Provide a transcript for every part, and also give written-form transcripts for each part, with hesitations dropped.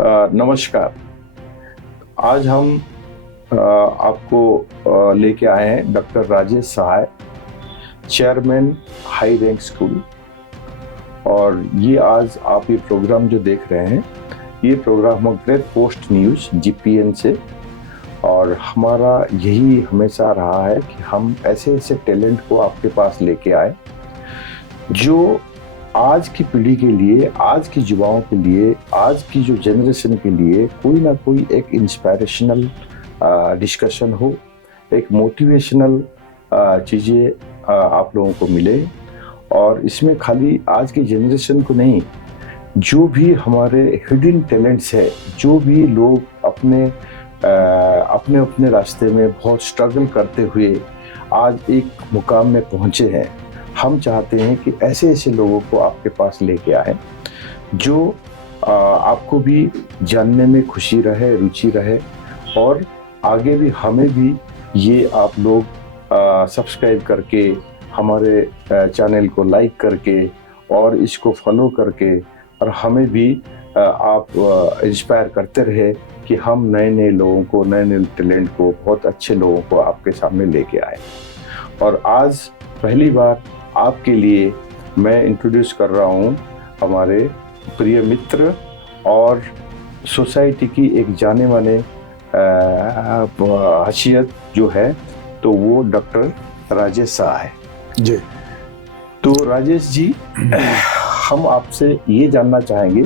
नमस्कार। आज हम आपको लेके आए हैं डॉक्टर राजेश सहाय, चेयरमैन हाई रैंक स्कूल। और ये आज आप ये प्रोग्राम जो देख रहे हैं, ये प्रोग्राम हम ग्रेट पोस्ट न्यूज़ जीपीएन से, और हमारा यही हमेशा रहा है कि हम ऐसे ऐसे टैलेंट को आपके पास लेके आए जो आज की पीढ़ी के लिए, आज की युवाओं के लिए, आज की जो जनरेशन के लिए कोई ना कोई एक इंस्पिरेशनल डिस्कशन हो, एक मोटिवेशनल चीज़ें आप लोगों को मिले। और इसमें खाली आज की जनरेशन को नहीं, जो भी हमारे हिडन टैलेंट्स है, जो भी लोग अपने अपने रास्ते में बहुत स्ट्रगल करते हुए आज एक मुकाम में पहुंचे हैं, हम चाहते हैं कि ऐसे ऐसे लोगों को आपके पास लेके आए जो आपको भी जानने में खुशी रहे, रुचि रहे, और आगे भी हमें भी ये आप लोग सब्सक्राइब करके, हमारे चैनल को लाइक करके और इसको फॉलो करके, और हमें भी आप इंस्पायर करते रहे कि हम नए नए लोगों को, नए नए टैलेंट को, बहुत अच्छे लोगों को आपके सामने लेके आए। और आज पहली बार आपके लिए मैं इंट्रोड्यूस कर रहा हूँ हमारे प्रिय मित्र और सोसाइटी की एक जाने माने हैसियत जो है, तो वो डॉक्टर राजेश सहाय जी। तो राजेश जी, हम आपसे ये जानना चाहेंगे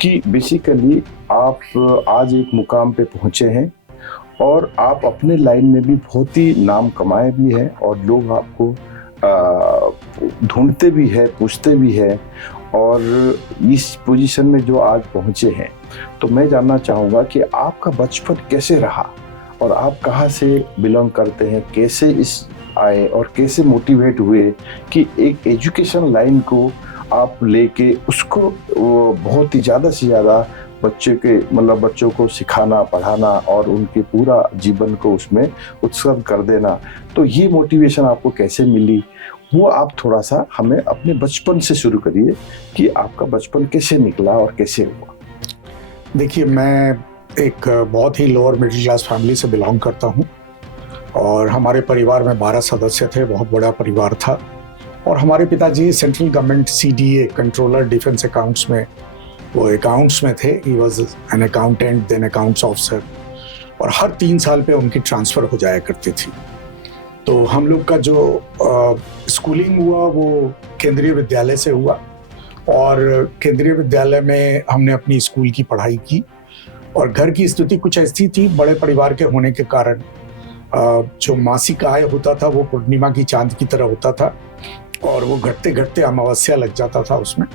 कि बेसिकली आप आज एक मुकाम पे पहुँचे हैं और आप अपने लाइन में भी बहुत ही नाम कमाए भी हैं, और लोग आपको ढूंढते भी है, पूछते भी है, और इस पोजीशन में जो आज पहुंचे हैं। तो मैं जानना चाहूँगा कि आपका बचपन कैसे रहा और आप कहाँ से बिलोंग करते हैं, कैसे इस आए और कैसे मोटिवेट हुए कि एक एजुकेशन लाइन को आप लेके उसको बहुत ही ज़्यादा से ज़्यादा बच्चों को सिखाना, पढ़ाना और उनके पूरा जीवन को उसमें उत्सर्ग कर देना। तो ये मोटिवेशन आपको कैसे मिली, वो आप थोड़ा सा हमें अपने बचपन से शुरू करिए कि आपका बचपन कैसे निकला और कैसे हुआ। देखिए, मैं एक बहुत ही लोअर मिडिल क्लास फैमिली से बिलोंग करता हूँ, और हमारे परिवार में 12 सदस्य थे, बहुत बड़ा परिवार था। और हमारे पिताजी central government CDA controller defence accounts में, वो अकाउंट्स में थे। He was an accountant, then accounts officer, और हर 3 साल पे उनकी ट्रांसफ़र हो जाया करती थी। तो हम लोग का जो स्कूलिंग हुआ वो केंद्रीय विद्यालय से हुआ, और केंद्रीय विद्यालय में हमने अपनी स्कूल की पढ़ाई की। और घर की स्थिति कुछ ऐसी थी, बड़े परिवार के होने के कारण जो मासिक आय होता था वो पूर्णिमा की चांद की तरह होता था, और वो घटते घटते अमावस्या लग जाता था उसमें।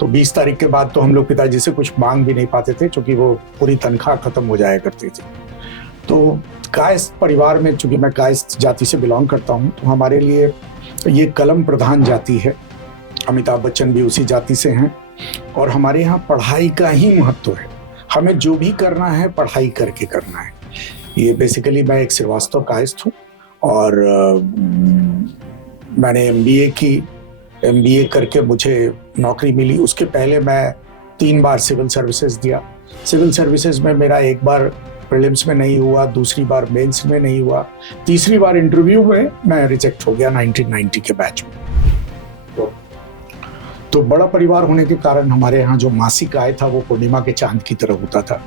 तो 20 तारीख के बाद तो हम लोग पिताजी से कुछ मांग भी नहीं पाते थे, क्योंकि वो पूरी तनख्वाह खत्म हो जाया करती थी। तो कायस्थ परिवार में, चूंकि मैं कायस्थ जाति से बिलोंग करता हूँ, तो हमारे लिए ये कलम प्रधान जाति है। अमिताभ बच्चन भी उसी जाति से हैं, और हमारे यहाँ पढ़ाई का ही महत्व है। हमें जो भी करना है पढ़ाई करके करना है। ये बेसिकली मैं एक श्रीवास्तव कायस्थ हूँ, और मैंने MBA की। MBA करके मुझे नौकरी मिली। उसके पहले मैं 3 बार सिविल सर्विसेज दिया। सिविल सर्विसेज में मेरा एक बार प्रीलिम्स में नहीं हुआ, दूसरी बार मेंस में नहीं हुआ, तीसरी बार इंटरव्यू में मैं रिजेक्ट हो गया 1990 के बैच में। तो बड़ा परिवार होने के कारण हमारे यहाँ जो मासिक आय था वो पूर्णिमा के चांद की तरह होता था।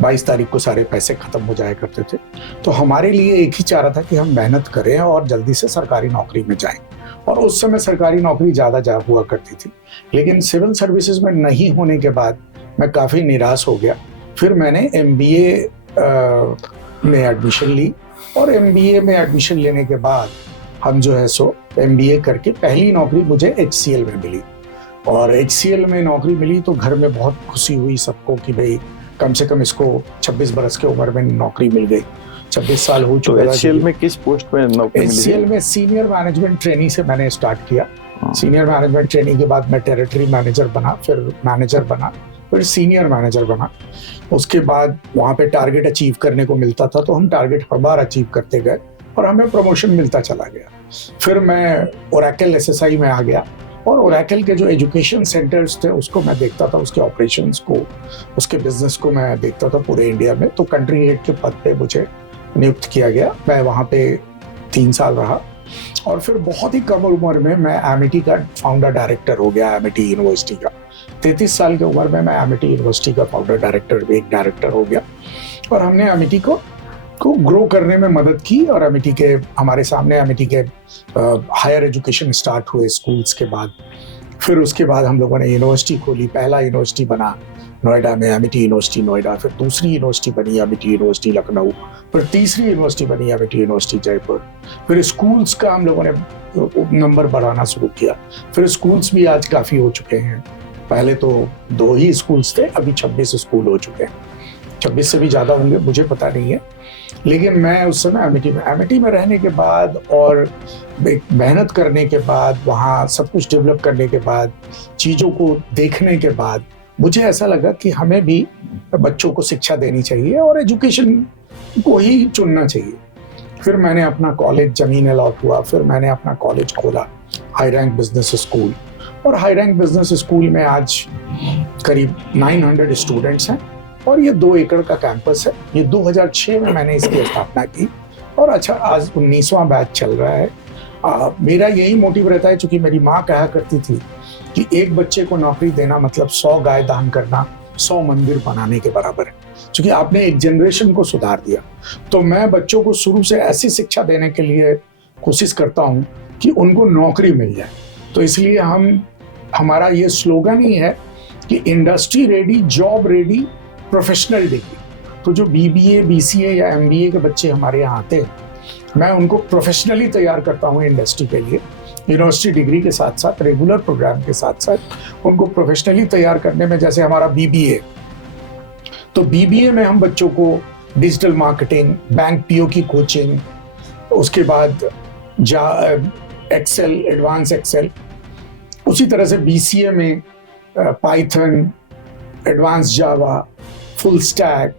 22 तारीख को सारे पैसे खत्म हो जाया करते थे। तो हमारे लिए एक ही चारा था कि हम मेहनत करें और जल्दी से सरकारी नौकरी में जाएं। और उस समय सरकारी नौकरी ज़्यादा हुआ करती थी, लेकिन सिविल सर्विसेज में नहीं होने के बाद मैं काफ़ी निराश हो गया। फिर मैंने MBA में एडमिशन ली, और MBA में एडमिशन लेने के बाद हम जो है सो MBA करके पहली नौकरी मुझे HCL में मिली। और HCL में नौकरी मिली तो घर में बहुत खुशी हुई सबको कि भाई कम से कम इसको 26 बरस की उम्र में नौकरी मिल गई। 26 साल हो चुका। तो HCL में किस पोस्ट में नौकरी मिली? HCL में सीनियर मैनेजमेंट ट्रेनी से मैंने स्टार्ट किया। सीनियर मैनेजमेंट ट्रेनी के बाद मैं टेरिटरी मैनेजर बना, फिर मैनेजर बना, फिर सीनियर मैनेजर बना। उसके बाद वहाँ पे टारगेट अचीव करने को मिलता था, तो हम टारगेट हर बार अचीव करते गए और हमें प्रमोशन मिलता चला गया। फिर मैं ओरेकल SSI में आ गया, और ओरेकल के जो एजुकेशन सेंटर्स थे उसको मैं देखता था, उसके ऑपरेशंस को, उसके बिजनेस को मैं देखता था पूरे इंडिया में। तो कंट्री हेड के पद पे मुझे नियुक्त किया गया। मैं वहाँ पे 3 साल रहा और फिर बहुत ही कम उम्र में मैं एमिटी का फाउंडर डायरेक्टर हो गया, एमिटी यूनिवर्सिटी का। 33 साल की उम्र में मैं एमिटी यूनिवर्सिटी का फाउंडर डायरेक्टर, एक डायरेक्टर हो गया। और हमने एमिटी को ग्रो करने में मदद की। और एमिटी के हमारे सामने एमिटी के हायर एजुकेशन स्टार्ट हुए स्कूल्स के बाद। फिर उसके बाद हम लोगों ने यूनिवर्सिटी खोली। पहला यूनिवर्सिटी बना नोएडा में, एमिटी यूनिवर्सिटी नोएडा। फिर दूसरी यूनिवर्सिटी बनी एमिटी यूनिवर्सिटी लखनऊ। फिर तीसरी यूनिवर्सिटी बनी एमिटी यूनिवर्सिटी जयपुर। फिर स्कूल्स का हम लोगों ने नंबर बढ़ाना शुरू किया। फिर स्कूल्स भी आज काफ़ी हो चुके हैं। पहले तो 2 ही स्कूल्स थे, अभी 26 स्कूल हो चुके हैं। 26 से भी ज़्यादा होंगे, मुझे पता नहीं है। लेकिन मैं उस समय एमिटी में रहने के बाद और मेहनत करने के बाद, वहाँ सब कुछ डेवलप करने के बाद, चीज़ों को देखने के बाद मुझे ऐसा लगा कि हमें भी बच्चों को शिक्षा देनी चाहिए और एजुकेशन को ही चुनना चाहिए। फिर मैंने अपना कॉलेज जमीन अलॉट हुआ। फिर मैंने अपना कॉलेज खोला, हाई रैंक बिजनेस स्कूल। और हाई रैंक बिजनेस स्कूल में आज करीब 900 स्टूडेंट्स हैं और ये 2 एकड़ का कैंपस है। ये 2006 में मैंने इसकी स्थापना की और अच्छा आज 19वां बैच चल रहा है। मेरा यही मोटिव रहता है, क्योंकि मेरी माँ कहा करती थी कि एक बच्चे को नौकरी देना मतलब 100 गाय दान करना 100 मंदिर बनाने के बराबर है, क्योंकि आपने एक जनरेशन को सुधार दिया। तो मैं बच्चों को शुरू से ऐसी शिक्षा देने के लिए कोशिश करता हूँ कि उनको नौकरी मिल जाए। तो इसलिए हमारा ये स्लोगन ही है कि industry ready, job ready, professional degree. तो जो BBA, BCA या MBA के बच्चे हमारे यहाँ आते हैं, मैं उनको प्रोफेशनली तैयार करता हूँ इंडस्ट्री के लिए। यूनिवर्सिटी डिग्री के साथ साथ, रेगुलर प्रोग्राम के साथ साथ उनको प्रोफेशनली तैयार करने में, जैसे हमारा BBA, तो BBA में हम बच्चों को डिजिटल मार्केटिंग, बैंक PO की कोचिंग, उसके बाद एक्सेल, एडवांस एक्सेल। उसी तरह से BCA में पाइथन, एडवांस जावा, फुल स्टैक,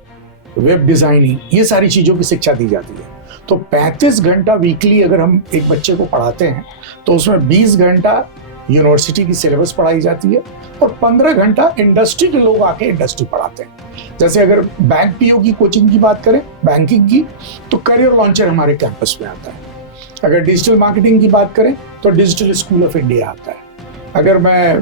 वेब डिजाइनिंग, ये सारी चीज़ों की शिक्षा दी जाती है। तो 35 घंटा वीकली अगर हम एक बच्चे को पढ़ाते हैं तो उसमें 20 घंटा यूनिवर्सिटी की सिलेबस पढ़ाई जाती है और 15 घंटा इंडस्ट्री के लोग आके इंडस्ट्री पढ़ाते हैं। जैसे अगर बैंक PO की कोचिंग की बात करें, बैंकिंग की, तो करियर लॉन्चर हमारे कैंपस में आता है। अगर डिजिटल मार्केटिंग की बात करें तो डिजिटल स्कूल ऑफ इंडिया आता है। अगर मैं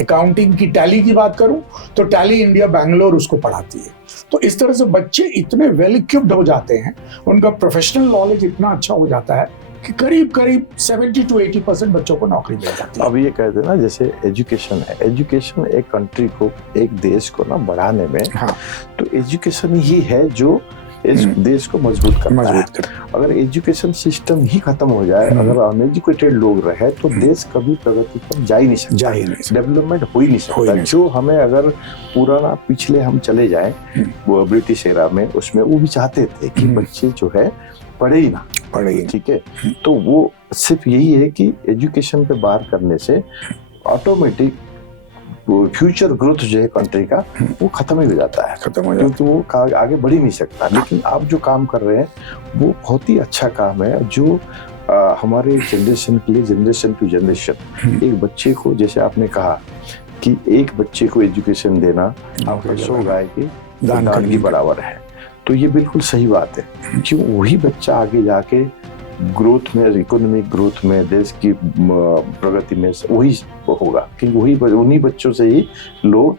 अकाउंटिंग की, टैली की बात करूं तो टैली इंडिया बैंगलोर उसको पढ़ाती है। तो इस तरह से बच्चे इतने वेल इक्विप्ड हो जाते हैं, उनका प्रोफेशनल नॉलेज इतना अच्छा हो जाता है कि करीब 70 to 80% बच्चों को नौकरी मिल जाती है। अब ये कहते हैं ना, जैसे एजुकेशन है, एजुकेशन एक कंट्री को, एक देश को ना बढ़ाने में, हाँ, तो एजुकेशन ही है जो इस देश को मजबूत करता है। अगर एजुकेशन सिस्टम ही खत्म हो जाए, अगर अनएजुकेटेड लोग रहे, तो देश कभी प्रगति पर जा ही नहीं सकता, डेवलपमेंट हो ही नहीं सकता। जो हमें अगर पुराना पिछले हम चले जाएं, वो ब्रिटिश एरा में, उसमें वो भी चाहते थे कि बच्चे जो है पढ़े ही ना, ठीक है। तो वो सिर्फ यही है कि एजुकेशन पे बात करने से ऑटोमेटिक फ्यूचर ग्रोथ जो है कंट्री का, वो खत्म ही हो जाता है, क्योंकि वो आगे बढ़ ही नहीं सकता। लेकिन आप जो काम कर रहे हैं वो बहुत ही अच्छा काम है, जो हमारे जनरेशन के लिए, जनरेशन टू जनरेशन, एक बच्चे को, जैसे आपने कहा कि एक बच्चे को एजुकेशन देना आपका 100 गाय के दान के बराबर है। तो ये बिल्कुल सही बात है, क्यों वही बच्चा आगे जाके ग्रोथ में, इकोनॉमिक ग्रोथ में, देश की प्रगति में वही होगा, क्योंकि वही उन्हीं बच्चों से ही लोग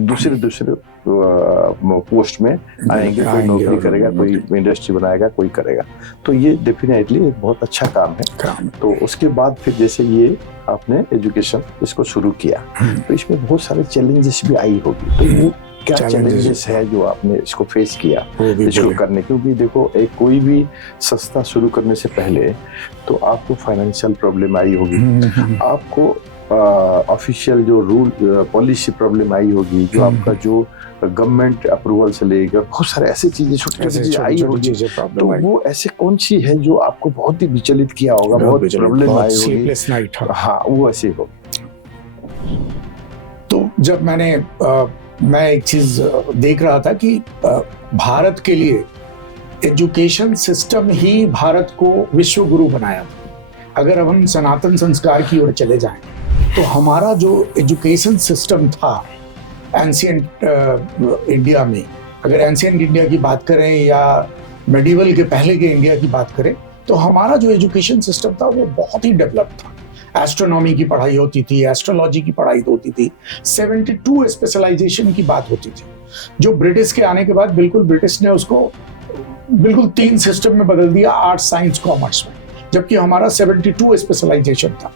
दूसरे पोस्ट में आएंगे। कोई नौकरी करेगा, कोई इंडस्ट्री बनाएगा, कोई करेगा। तो ये डेफिनेटली एक बहुत अच्छा काम है। तो उसके बाद फिर जैसे ये आपने एजुकेशन इसको शुरू किया, तो इसमें बहुत सारे चैलेंजेस भी आई होगी। तो वो क्या चैलेंजेस है जो आपने इसको फेस किया इसको करने? क्योंकि देखो, एक कोई भी संस्था शुरू करने से पहले तो आपको फाइनेंशियल प्रॉब्लम आई होगी, आपको ऑफिशियल जो रूल पॉलिसी प्रॉब्लम आई होगी, जो आपका जो गवर्नमेंट अप्रूवल से लेगा, बहुत सारे ऐसी चीजें छोटी चीजें आई होगी। तो वो ऐसे कौन सी है जो आपको बहुत ही विचलित किया होगा, बहुत प्रॉब्लम आई होगी? हाँ, वो ऐसे हो। तो जब मैं एक चीज देख रहा था कि भारत के लिए एजुकेशन सिस्टम ही भारत को विश्व गुरु बनाया था। अगर हम सनातन संस्कार की ओर चले जाएं तो हमारा जो एजुकेशन सिस्टम था एंशिएंट इंडिया में, अगर एंशिएंट इंडिया की बात करें या मेडिवल के पहले के इंडिया की बात करें, तो हमारा जो एजुकेशन सिस्टम था वो बहुत ही डेवलप था। एस्ट्रोनॉमी की पढ़ाई होती थी, एस्ट्रोलॉजी की पढ़ाई होती थी, 72 स्पेशलाइजेशन की बात होती थी, जो ब्रिटिश के आने के बाद बिल्कुल ब्रिटिश ने उसको बिल्कुल 3 सिस्टम में बदल दिया, आर्ट्स साइंस कॉमर्स में, जबकि हमारा 72 स्पेशलाइजेशन था।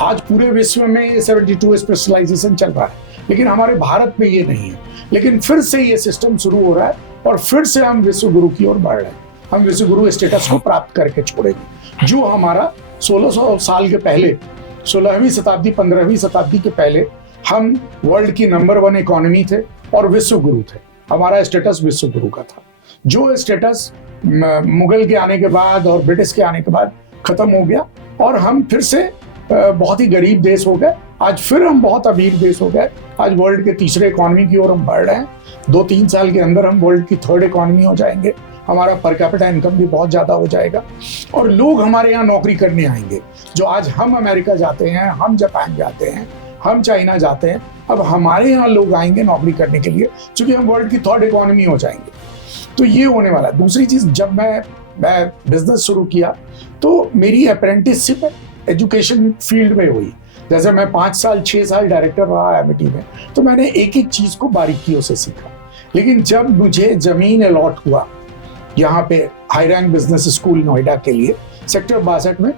आज पूरे विश्व में ये 72 स्पेशलाइजेशन चल रहा है, लेकिन हमारे भारत में ये नहीं है। लेकिन फिर से ये सिस्टम शुरू हो रहा है और फिर से हम विश्व गुरु की ओर बढ़ रहे हैं। हम विश्व गुरु स्टेटस को प्राप्त करके छोड़ेंगे, जो हमारा 1600 साल के पहले, 16वीं शताब्दी 15वीं शताब्दी के पहले हम वर्ल्ड की नंबर 1 इकोनॉमी थे और विश्व गुरु थे। हमारा स्टेटस विश्व गुरु का था, जो स्टेटस मुगल के आने के बाद और ब्रिटिश के आने के बाद खत्म हो गया और हम फिर से बहुत ही गरीब देश हो गए। आज फिर हम बहुत अमीर देश हो गए। आज वर्ल्ड के तीसरे इकोनॉमी की ओर हम बढ़ रहे हैं। 2-3 साल के अंदर हम वर्ल्ड की 3rd इकोनॉमी हो जाएंगे। हमारा पर कैपिटा इनकम भी बहुत ज़्यादा हो जाएगा और लोग हमारे यहाँ नौकरी करने आएंगे। जो आज हम अमेरिका जाते हैं, हम जापान जाते हैं, हम चाइना जाते हैं, अब हमारे यहाँ लोग आएंगे नौकरी करने के लिए, क्योंकि हम वर्ल्ड की 3rd इकोनॉमी हो जाएंगे। तो ये होने वाला है। दूसरी चीज़, जब मैं बिजनेस शुरू किया तो मेरी अप्रेंटिसशिप एजुकेशन फील्ड में हुई। जैसे मैं 5 साल 6 साल डायरेक्टर रहा एमिटी में, तो मैंने एक एक चीज़ को बारीकियों से सीखा। लेकिन जब मुझे ज़मीन अलॉट हुआ यहाँ पे high rank business school Noida के लिए सेक्टर 62 में,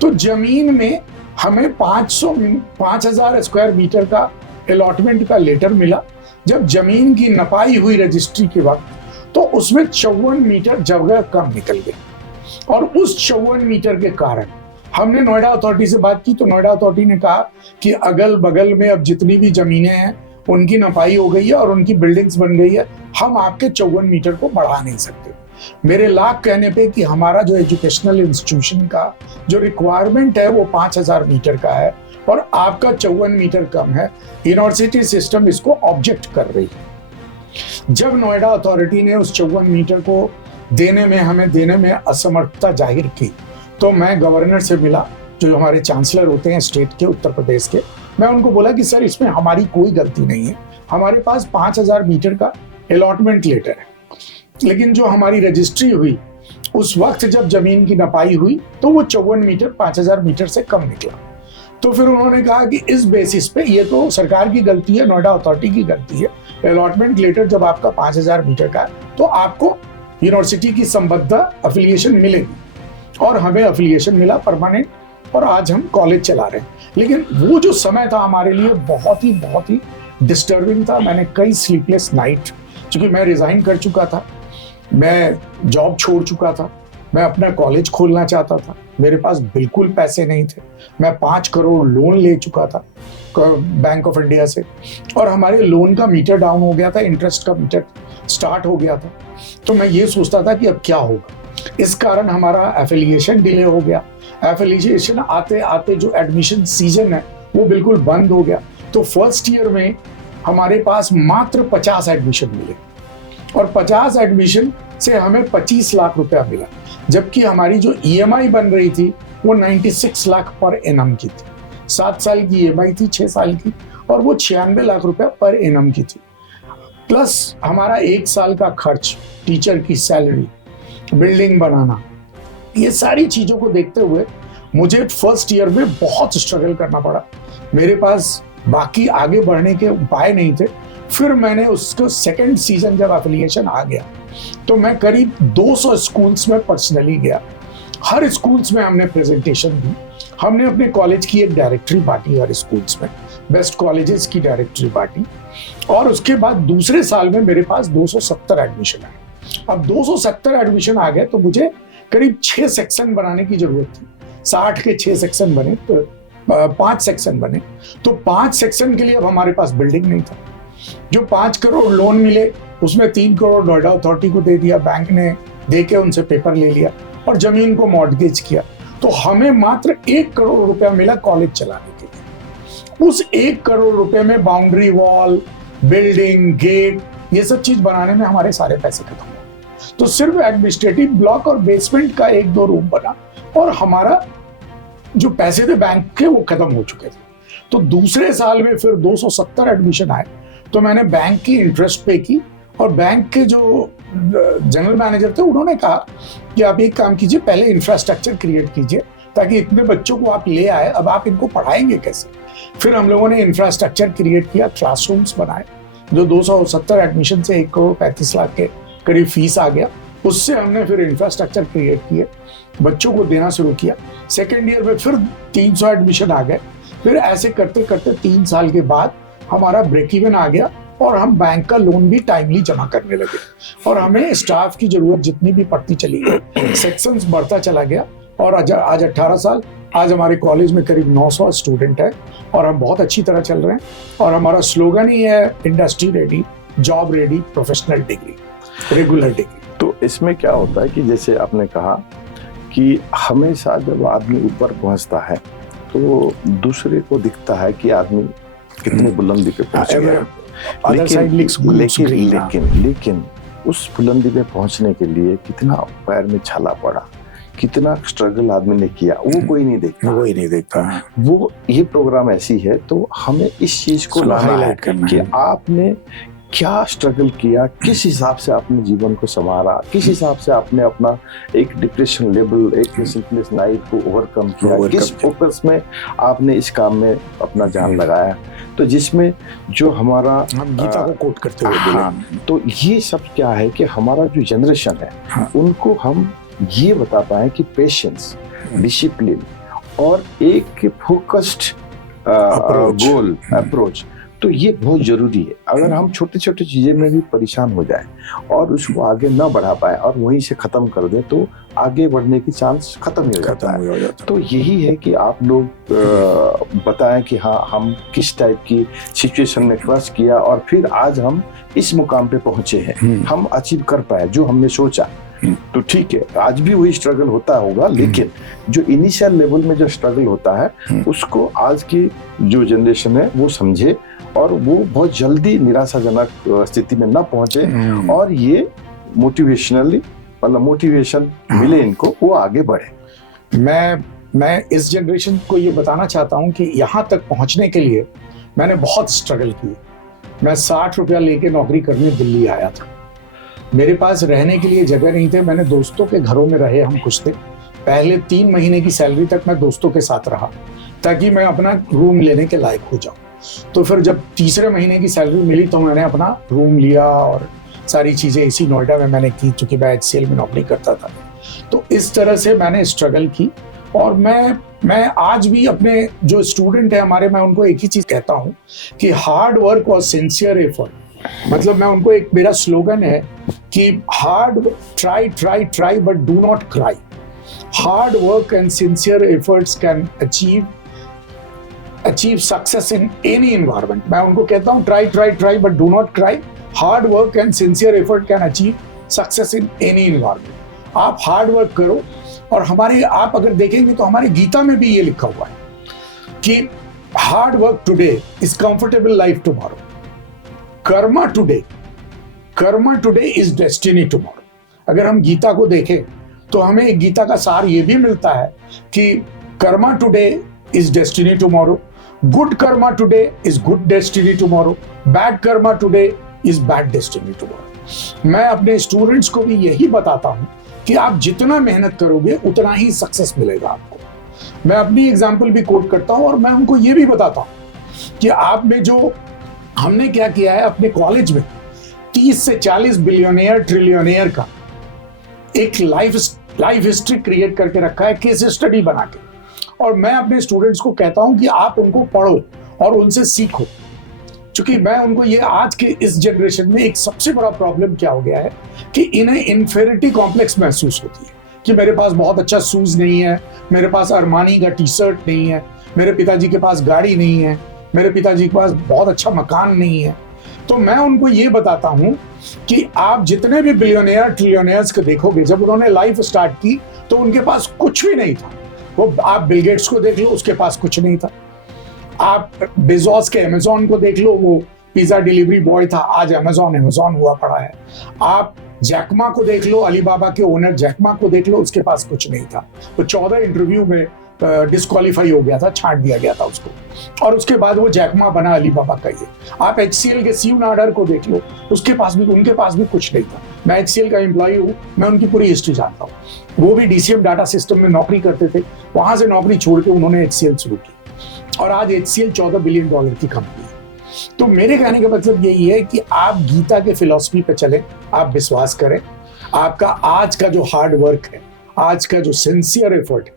तो ज़मीन में हमें 5000 स्क्वायर मीटर का अलॉटमेंट का लेटर मिला। जब ज़मीन की नपाई हुई रजिस्ट्री के वक्त, तो उसमें 54 मीटर जगह कम निकल गई और उस 54 मीटर के कारण हमने नोएडा अथॉरिटी से बात की। तो नोएडा अथॉरिटी ने कहा कि अगल बगल में अब जितनी भी जमीनें हैं उनकी नपाई हो गई है और उनकी बिल्डिंग्स बन गई है, हम आपके 54 मीटर को बढ़ा नहीं सकते। मेरे लाख कहने पे कि हमारा जो एजुकेशनल इंस्टीट्यूशन का जो रिक्वायरमेंट है वो 5000 मीटर का है और आपका 54 मीटर कम है। यूनिवर्सिटी सिस्टम इसको ऑब्जेक्ट कर रही है। जब नोएडा अथॉरिटी ने उस 54 मीटर को हमें देने में असमर्थता जाहिर की, तो मैं गवर्नर से मिला, जो हमारे चांसलर होते हैं स्टेट के, उत्तर प्रदेश के। मैं उनको बोला कि सर, इसमें हमारी कोई गलती नहीं है, हमारे पास 5000 मीटर का अलॉटमेंट लेटर है, लेकिन जो हमारी रजिस्ट्री हुई उस वक्त जब जमीन की नपाई हुई तो वो 54 मीटर 5000 मीटर से कम निकला। तो फिर उन्होंने कहा कि इस बेसिस पे ये तो सरकार की गलती है, नोएडा अथॉरिटी की गलती है। अलॉटमेंट लेटर जब आपका 5000 मीटर का है तो आपको यूनिवर्सिटी की संबद्ध अफिलिएशन मिलेगी, और हमें अफिलिएशन मिला परमानेंट, और आज हम कॉलेज चला रहे हैं। लेकिन वो जो समय था हमारे लिए बहुत ही डिस्टर्बिंग था। मैंने कई स्लीपलेस नाइट, क्योंकि मैं रिजाइन कर चुका था, मैं जॉब छोड़ चुका था, मैं अपना कॉलेज खोलना चाहता था, मेरे पास बिल्कुल पैसे नहीं थे, मैं 5 करोड़ लोन ले चुका था बैंक ऑफ इंडिया से, और हमारे लोन का मीटर डाउन हो गया था, इंटरेस्ट का मीटर स्टार्ट हो गया था। तो मैं ये सोचता था कि अब क्या होगा। इस कारण हमारा एफिलिएशन डिले हो गया। एफिलिएशन आते आते जो एडमिशन सीजन है वो बिल्कुल बंद हो गया। तो फर्स्ट ईयर में हमारे पास मात्र 50 एडमिशन मिले, और 50 एडमिशन से हमें 25 लाख रुपया मिला, जबकि हमारी जो EMI बन रही थी वो 96 लाख पर एनम की थी। 7 साल की EMI थी, 6 साल की, और वो 96 लाख रुपया पर एनम की थी। प्लस हमारा 1 साल का खर्च, टीचर की सैलरी, बिल्डिंग बनाना, ये सारी चीज़ों को देखते हुए मुझे फर्स्ट ईयर में बहुत स्ट्रगल करना पड़ा। मेरे पास बाकी आगे बढ़ने के उपाय नहीं थे। फिर मैंने उसको सेकंड सीजन जब एफिलिएशन आ गया तो मैं करीब 200 स्कूल्स में पर्सनली गया। हर स्कूल्स में हमने प्रेजेंटेशन दी, हमने अपने कॉलेज की एक डायरेक्टरी बांटी, हर स्कूल्स में बेस्ट कॉलेजेस की डायरेक्टरी बांटी, और उसके बाद दूसरे साल में मेरे पास 270 एडमिशन आए। अब 270 एडमिशन आ गए तो मुझे करीब 6 सेक्शन बनाने की जरूरत थी। 60 के 6 सेक्शन बने, तो 5 सेक्शन बने, तो 5 सेक्शन के लिए अब हमारे पास बिल्डिंग नहीं था। जो 5 करोड़ लोन मिले उसमें 3 करोड़ नोएडा अथॉरिटी को दे दिया, बैंक ने दे के उनसे पेपर ले लिया और जमीन को मॉर्टगेज किया। तो हमें मात्र 1 करोड़ रुपया मिला कॉलेज चलाने के लिए। उस 1 करोड़ रुपए में बाउंड्री वॉल, बिल्डिंग, गेट, ये सब चीज बनाने में हमारे सारे पैसे खत्म हो गए। तो सिर्फ एडमिनिस्ट्रेटिव ब्लॉक और बेसमेंट का 1-2 रूम बना और हमारा जो पैसे थे बैंक के वो खत्म हो चुके थे। तो दूसरे साल में फिर 270 एडमिशन आए, तो मैंने बैंक की इंटरेस्ट पे की, और बैंक के जो जनरल मैनेजर थे उन्होंने कहा कि आप एक काम कीजिए, पहले इंफ्रास्ट्रक्चर क्रिएट कीजिए ताकि इतने बच्चों को आप ले आए, अब आप इनको पढ़ाएंगे कैसे। फिर हम लोगों ने इंफ्रास्ट्रक्चर क्रिएट किया, क्लासरूम्स बनाए, जो 270 एडमिशन से 1,35,00,000 के करीब फीस आ गया। उससे हमने फिर इंफ्रास्ट्रक्चर क्रिएट किए, बच्चों को देना शुरू किया। सेकेंड ईयर में फिर 300 एडमिशन आ गए। फिर ऐसे करते करते 3 साल के बाद हमारा ब्रेक इवन आ गया, और हम बैंक का लोन भी टाइमली जमा करने लगे, और हमें स्टाफ की जरूरत जितनी भी पड़ती चली गई, सेक्शंस बढ़ता चला गया। और आज 18 साल, आज हमारे कॉलेज में करीब 900 स्टूडेंट है, और हम बहुत अच्छी तरह चल रहे हैं। और हमारा स्लोगन ही है industry ready, job ready, professional degree, regular degree. तो इसमें क्या होता है कि जैसे आपने कहा कि हमेशा जब आदमी ऊपर पहुंचता है तो दूसरे को दिखता है कि आदमी कितनी बुलंदी पे पहुंच गया, लेकिन उस बुलंदी पे पहुंचने के लिए कितना पैर में छाला पड़ा, कितना स्ट्रगल आदमी ने किया, वो कोई नहीं देखता। वो ये प्रोग्राम ऐसी है, तो हमें इस चीज को लाना है कि आपने क्या स्ट्रगल किया, किस हिसाब से आपने जीवन को संवारा, किस हिसाब से आपने अपना एक डिप्रेशन लेवल, एक स्लीपलेस नाइट को ओवरकम किया, किस फोकस में आपने इस काम में अपना जान लगाया। तो जिसमें जो हमारा हम गीता को कोट करते हुए तो ये सब क्या है कि हमारा जो जनरेशन है उनको हम ये बता पाए कि पेशेंस, डिसिप्लिन और एक फोकस्ड गोल अप्रोच, तो ये बहुत जरूरी है। अगर हम छोटे छोटे चीजें में भी परेशान हो जाए और उसको आगे न बढ़ा पाए और वहीं से खत्म कर दे, तो आगे बढ़ने की चांस खत्म ही हो जाता है। तो यही है कि आप लोग बताएं कि हाँ, हम किस टाइप की सिचुएशन में क्रॉस किया और फिर आज हम इस मुकाम पे पहुंचे हैं, हम अचीव कर पाए जो हमने सोचा। तो ठीक है, आज भी वही स्ट्रगल होता होगा, लेकिन जो इनिशियल लेवल में जो स्ट्रगल होता है उसको आज की जो जनरेशन है वो समझे और वो बहुत जल्दी निराशाजनक स्थिति में न पहुंचे, और ये मोटिवेशनली मतलब मोटिवेशन मिले इनको, वो आगे बढ़े। मैं इस जनरेशन को ये बताना चाहता हूँ कि यहाँ तक पहुँचने के लिए मैंने बहुत स्ट्रगल की। मैं 60 रुपया लेके नौकरी करने दिल्ली आया था। मेरे पास रहने के लिए जगह नहीं थे, मैंने दोस्तों के घरों में रहे हम कुछ दिन। पहले 3 महीने की सैलरी तक मैं दोस्तों के साथ रहा ताकि मैं अपना रूम लेने के लायक हो जाऊं। तो फिर जब तीसरे महीने की सैलरी मिली तो मैंने अपना रूम लिया और सारी चीज़ें इसी नोएडा में मैंने की, चूँकि मैं HCL में नौकरी करता था। तो इस तरह से मैंने स्ट्रगल की, और मैं आज भी अपने जो स्टूडेंट है हमारे, मैं उनको एक ही चीज़ कहता हूँ कि हार्ड वर्क और सिंसियर एफर्ट, मतलब मैं उनको एक, मेरा स्लोगन है कि hard try but do not cry. Hard work and sincere efforts can achieve success in any environment. मैं उनको कहता हूँ try but do not cry. Hard work and sincere effort can achieve success in any environment. आप hard work करो, और आप अगर देखेंगे तो हमारे गीता में भी ये लिखा हुआ है कि hard work today is comfortable life tomorrow, Karma today is destiny tomorrow. अगर हम गीता को देखें तो हमें एक गीता का सार ये भी मिलता है कि Karma today is destiny tomorrow, good karma today is good destiny tomorrow, bad Karma today is bad destiny tomorrow. मैं अपने स्टूडेंट्स को भी यही बताता हूं कि आप जितना मेहनत करोगे उतना ही सक्सेस मिलेगा आपको। मैं अपनी एग्जाम्पल भी कोट करता हूं, और मैं उनको ये भी बताता हूं कि आप में जो हमने क्या किया है अपने कॉलेज में, 30 से 40 बिलियनियर ट्रिलियनियर का एक लाइफ हिस्ट्री क्रिएट करके रखा है, केस स्टडी बना के। और मैं अपने स्टूडेंट्स को कहता हूं कि आप उनको पढ़ो और उनसे सीखो, क्योंकि मैं उनको ये, आज के इस जनरेशन में एक सबसे बड़ा प्रॉब्लम क्या हो गया है कि इन्हें इन्फेरिटी कॉम्प्लेक्स महसूस होती है कि मेरे पास बहुत अच्छा शूज नहीं है, मेरे पास अरमानी का टी-शर्ट नहीं है, मेरे पिताजी के पास गाड़ी नहीं है, मेरे पिताजी के पास बहुत अच्छा मकान नहीं है। तो मैं उनको ये बताता हूं कि आप जितने भी बिलियनियर ट्रिलियनियर्स को देखोगे, जब उन्होंने लाइफ स्टार्ट की तो उनके पास कुछ भी नहीं था। वो आप बिल गेट्स को देख लो, उसके पास कुछ नहीं था। आप बेजोस के अमेजोन को देख लो, वो पिज्जा डिलीवरी बॉय था, आज अमेजोन हुआ पड़ा है। आप जैकमा को देख लो, अलीबाबा के ओनर जैकमा को देख लो, उसके पास कुछ नहीं था। तो 14 इंटरव्यू में डिस्क्वालीफाई हो गया था, छांट दिया गया था उसको, और उसके बाद वो जैकमा बना अलीबाबा का। ये आप HCL के सीयू नाडर को देख लो, उनके पास भी कुछ नहीं था। मैं HCL का एम्प्लॉय हूँ, मैं उनकी पूरी हिस्ट्री जानता हूँ। वो भी DCM डाटा सिस्टम में नौकरी करते थे, वहां से नौकरी छोड़ के उन्होंने HCL शुरू की, और आज HCL $14 बिलियन की कंपनी है। तो मेरे कहने का मतलब यही है कि आप गीता के फिलॉसफी पे चलें, आप विश्वास करें, आपका आज का जो हार्ड वर्क है, आज का जो सिंसियर एफर्ट है,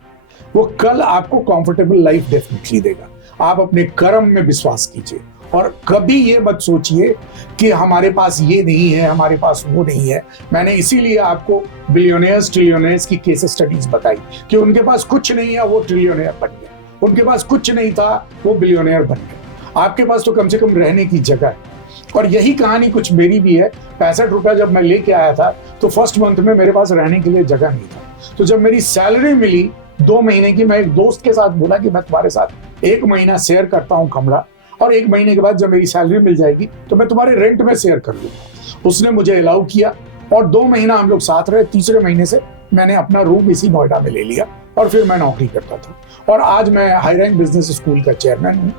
वो कल आपको कंफर्टेबल लाइफ डेफिनेटली देगा। आप अपने कर्म में विश्वास कीजिए, और कभी ये मत सोचिए कि हमारे पास ये नहीं है, हमारे पास वो नहीं है। मैंने इसीलिए आपको बिलियनियर्स ट्रिलियनियर्स की केस स्टडीज बताई कि उनके पास कुछ नहीं है, वो ट्रिलियनियर बन गए, उनके पास कुछ नहीं था, वो बिलियनियर बन गए। आपके पास तो कम से कम रहने की जगह है। और यही कहानी कुछ मेरी भी है। 65 रुपया जब मैं लेके आया था तो फर्स्ट मंथ में मेरे पास रहने के लिए जगह नहीं था। तो जब मेरी सैलरी मिली 2 महीने की, मैं एक दोस्त के साथ बोला कि मैं तुम्हारे साथ 1 महीना शेयर करता हूँ कमरा, और 1 महीने के बाद जब मेरी सैलरी मिल जाएगी तो मैं तुम्हारे रेंट में शेयर कर लूंगा। उसने मुझे अलाउ किया, और 2 महीना हम लोग साथ रहे। तीसरे महीने से मैंने अपना रूम इसी नोएडा में ले लिया, और फिर मैं नौकरी करता था। और आज मैं हाई रैंक बिजनेस स्कूल का चेयरमैन हूँ।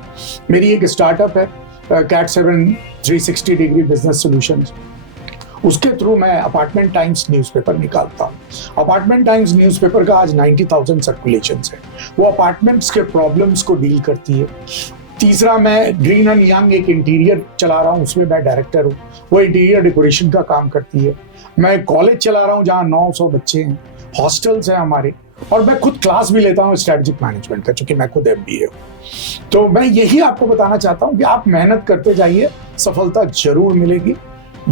मेरी एक स्टार्टअप है कैट 7 360 डिग्री बिजनेस सॉल्यूशंस। उसके थ्रू मैं अपार्टमेंट टाइम्स न्यूज़पेपर निकालता हूँ। अपार्टमेंट टाइम्स न्यूज़पेपर का आज 90,000 सर्कुलेशंस है। वो अपार्टमेंट्स के प्रॉब्लम्स को डील करती है। तीसरा, मैं ग्रीन एंड यंग एक इंटीरियर चला रहा हूँ, उसमें मैं डायरेक्टर हूँ। वो इंटीरियर डेकोरेशन का काम करती है। मैं कॉलेज चला रहा हूँ जहाँ 900 बच्चे हैं, हॉस्टल्स हैं हमारे, और मैं खुद क्लास भी लेता हूँ स्ट्रेटेजिक मैनेजमेंट का, क्योंकि मैं खुद MBA हूँ। तो मैं यही आपको बताना चाहता हूँ कि आप मेहनत करते जाइए, सफलता जरूर मिलेगी।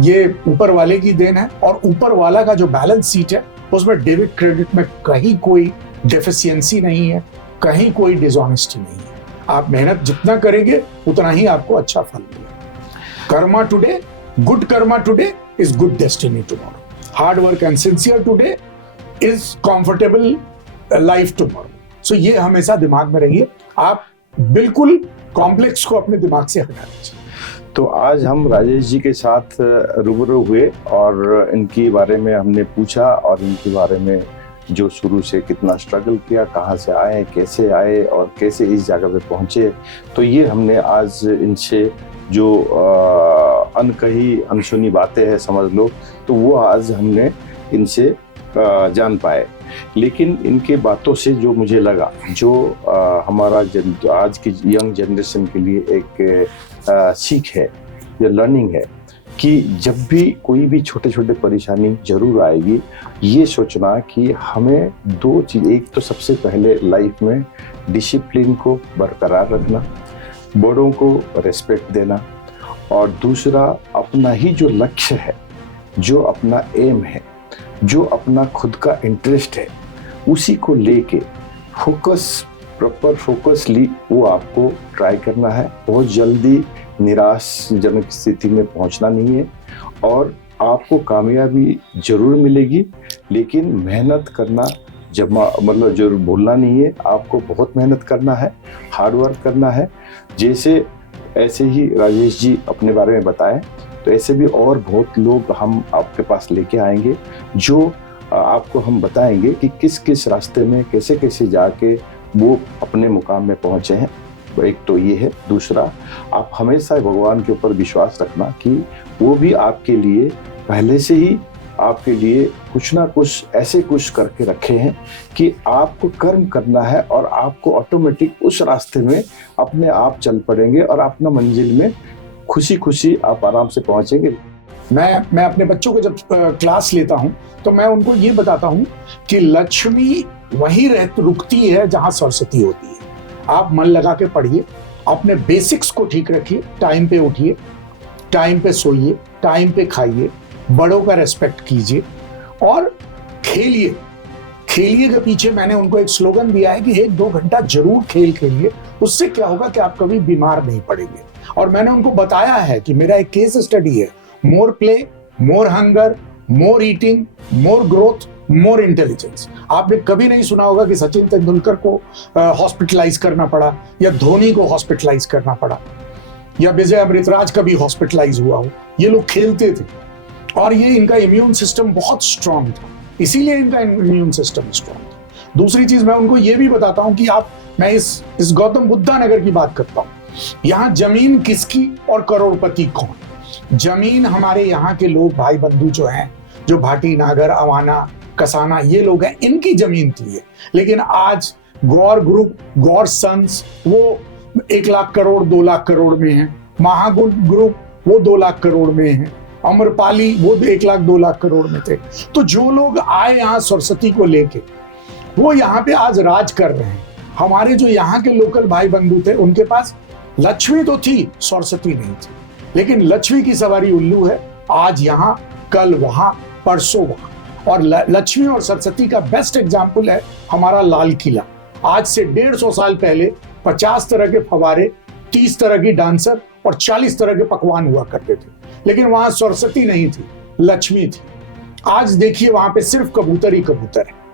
ये ऊपर वाले की देन है, और ऊपर वाला का जो बैलेंस शीट है उसमें डेबिट क्रेडिट में कहीं कोई डेफिशिएंसी नहीं है, कहीं कोई डिसऑनेस्टी नहीं है। आप मेहनत जितना करेंगे उतना ही आपको अच्छा फल मिलेगा। Karma today, good karma today is good destiny tomorrow. Hard work and sincere today is comfortable life tomorrow. So ये हमेशा दिमाग में रहिए। आप बिल्कुल कॉम्प्लेक्स को अपने दिमाग से हटा दीजिए। तो आज हम राजेश जी के साथ रूबरू हुए, और इनके बारे में हमने पूछा, और इनके बारे में जो शुरू से कितना स्ट्रगल किया, कहाँ से आए, कैसे आए, और कैसे इस जगह पे पहुँचे। तो ये हमने आज इनसे जो अनकही अनसुनी बातें हैं समझ लो, तो वो आज हमने इनसे जान पाए। लेकिन इनके बातों से जो मुझे लगा, जो हमारा आज की यंग जनरेशन के लिए एक सीख है या लर्निंग है, कि जब भी कोई भी छोटे छोटे परेशानी जरूर आएगी, ये सोचना कि हमें 2 चीज़, एक तो सबसे पहले लाइफ में डिसिप्लिन को बरकरार रखना, बड़ों को रेस्पेक्ट देना, और दूसरा अपना ही जो लक्ष्य है, जो अपना एम है, जो अपना खुद का इंटरेस्ट है, उसी को लेके प्रॉपर फोकसली वो आपको ट्राई करना है। बहुत जल्दी निराशजनक स्थिति में पहुंचना नहीं है, और आपको कामयाबी जरूर मिलेगी, लेकिन मेहनत करना मतलब जरूर भूलना नहीं है। आपको बहुत मेहनत करना है, हार्ड वर्क करना है। ऐसे ही राजेश जी अपने बारे में बताएं, तो ऐसे भी और बहुत लोग हम आपके पास लेके आएंगे, जो आपको हम बताएंगे कि किस किस रास्ते में कैसे कैसे जाके वो अपने मुकाम में पहुंचे हैं। एक तो ये है। दूसरा, आप हमेशा भगवान के ऊपर विश्वास रखना कि वो भी आपके लिए पहले से ही आपके लिए कुछ ना कुछ ऐसे कुछ करके रखे हैं कि आपको कर्म करना है, और आपको ऑटोमेटिक उस रास्ते में अपने आप चल पड़ेंगे, और अपना मंजिल में खुशी खुशी आप आराम से पहुंचेंगे। मैं अपने बच्चों को जब क्लास लेता हूं तो मैं उनको ये बताता हूं कि लक्ष्मी वहीं रुकती है जहां सरस्वती होती है। आप मन लगा के पढ़िए, अपने बेसिक्स को ठीक रखिए, टाइम पे उठिए, टाइम पे सोइए, टाइम पे खाइए, बड़ों का रेस्पेक्ट कीजिए, और खेलिए। खेलिए के पीछे मैंने उनको एक स्लोगन दिया है कि 1-2 घंटा जरूर खेल खेलिए। उससे क्या होगा कि आप कभी बीमार नहीं पड़ेंगे। और मैंने उनको बताया है कि मेरा एक केस स्टडी है, मोर प्ले, मोर हंगर, मोर ईटिंग, मोर ग्रोथ, मोर इंटेलिजेंस। आपने कभी नहीं सुना होगा कि सचिन तेंदुलकर को हॉस्पिटलाइज करना पड़ा, या धोनी को हॉस्पिटलाइज करना पड़ा, या विजय अमृतराज कभी हॉस्पिटलाइज हुआ हो। ये लोग खेलते थे, और ये इनका इम्यून सिस्टम बहुत स्ट्रांग था, इसीलिए इनका इम्यून सिस्टम स्ट्रांग था। दूसरी चीज मैं उनको ये भी बताता हूँ कि मैं इस गौतम बुद्धा नगर की बात करता हूँ। यहाँ जमीन किसकी और करोड़पति कौन? जमीन हमारे यहाँ के लोग भाई बंधु जो हैं, जो भाटी नागर अवाना कसाना ये लोग हैं, इनकी जमीन थी ये। लेकिन आज गौर ग्रुप, गौर सन्स वो 1 लाख करोड़ 2 लाख करोड़ में है, महागुण ग्रुप वो 2 लाख करोड़ में है, अमरपाली वो 1 लाख 2 लाख करोड़ में थे। तो जो लोग आए यहाँ सरस्वती को लेके, वो यहाँ पे आज राज कर रहे हैं। हमारे जो यहाँ के लोकल भाई बंधु थे, उनके पास लक्ष्मी तो थी, सरस्वती नहीं थी। लेकिन लक्ष्मी की सवारी उल्लू है, आज यहाँ कल वहां परसों वहां। और लक्ष्मी और सरस्वती का बेस्ट एग्जाम्पल है हमारा लाल किला। आज से 150 साल पहले 50 तरह के फवारे, 30 तरह की डांसर और 40 तरह के पकवान हुआ करते थे। लेकिन वहां सरस्वती नहीं थी, लक्ष्मी थी। आज देखिए वहां पे सिर्फ कबूतर ही कबूतर है।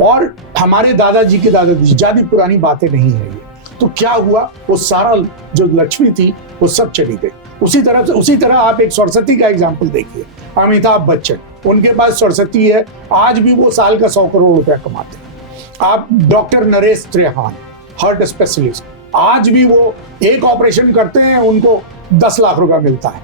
और हमारे दादाजी के दादाजी, ज्यादा पुरानी बातें नहीं है ये। तो क्या हुआ, वो सारा जो लक्ष्मी थी वो सब चली गई। उसी तरह आप एक सरस्वती का एग्जाम्पल देखिए, अमिताभ बच्चन, उनके पास सरस्वती है, आज भी वो साल का 100 करोड़ रुपया कमाते हैं। आप doctor Naresh Trehan, heart specialist, आज भी वो एक ऑपरेशन करते हैं, उनको 10 लाख रुपया मिलता है।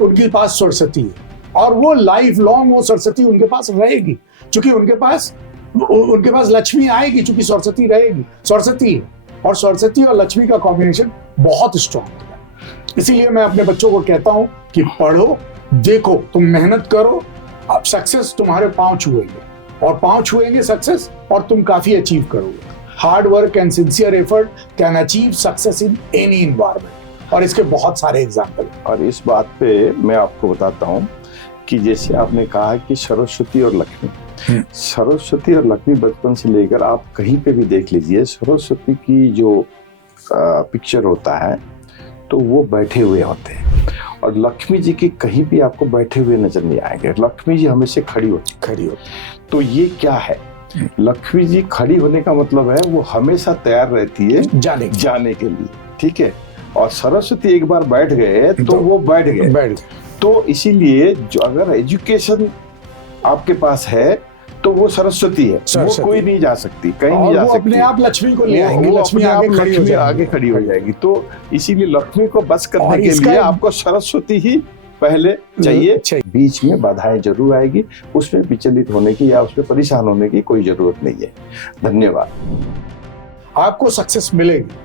उनके पास सरस्वती है और वो लाइफ लॉन्ग वो सरस्वती उनके पास रहेगी, क्योंकि उनके पास लक्ष्मी आएगी, क्योंकि सरस्वती रहेगी। सरस्वती है, और सरस्वती और लक्ष्मी का कॉम्बिनेशन बहुत स्ट्रॉन्ग है। इसीलिए मैं अपने बच्चों को कहता हूं कि पढ़ो, देखो, तुम मेहनत करो, अब सक्सेस तुम्हारे पांव छुएंगे, और पांव छुएंगे सक्सेस, और तुम काफी अचीव करोगे। Hard work and sincere effort can achieve success in any environment, और इसके बहुत सारे एग्जाम्पल। और इस बात पे मैं आपको बताता हूँ कि जैसे आपने कहा कि सरस्वती और लक्ष्मी, सरस्वती और लक्ष्मी बचपन से लेकर आप कहीं पे भी देख लीजिए, सरस्वती की जो पिक्चर होता है तो वो बैठे हुए होते हैं, और लक्ष्मी जी की कहीं भी आपको बैठे हुए नजर नहीं आएंगे। लक्ष्मी जी हमेशा खड़ी होती। तो ये क्या है, लक्ष्मी जी खड़ी होने का मतलब है वो हमेशा तैयार रहती है जाने के लिए, ठीक है। और सरस्वती एक बार बैठ गए तो वो बैठ गए। तो इसीलिए जो अगर एजुकेशन आपके पास है तो वो सरस्वती है, वो कोई नहीं जा सकती, कहीं नहीं जा सकती। अपने आप लक्ष्मी को ले आएंगे, लक्ष्मी आगे खड़ी हो जाएगी। तो इसीलिए लक्ष्मी को बस करने के लिए आपको सरस्वती ही पहले चाहिए। बीच में बाधाएं जरूर आएगी, उसमें विचलित होने की या उसमें परेशान होने की कोई जरूरत नहीं है। धन्यवाद। आपको सक्सेस मिलेगी।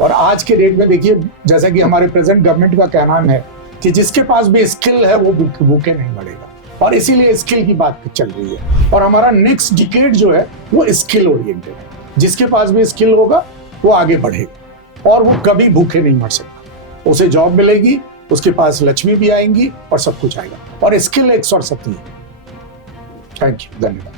और आज के डेट में देखिए, जैसा कि हमारे प्रेजेंट गवर्नमेंट का कहना है कि जिसके पास भी स्किल है वो भूखे नहीं मरेगा, और इसीलिए स्किल की बात चल रही है। और हमारा नेक्स्ट डिकेड जो है वो स्किल ओरिएंटेड है। जिसके पास भी स्किल होगा वो आगे बढ़ेगा, और वो कभी भूखे नहीं मर सकता। उसे जॉब मिलेगी, उसके पास लक्ष्मी भी आएंगी, और सब कुछ आएगा। और स्किल एक सरस्वती है। थैंक यू, धन्यवाद।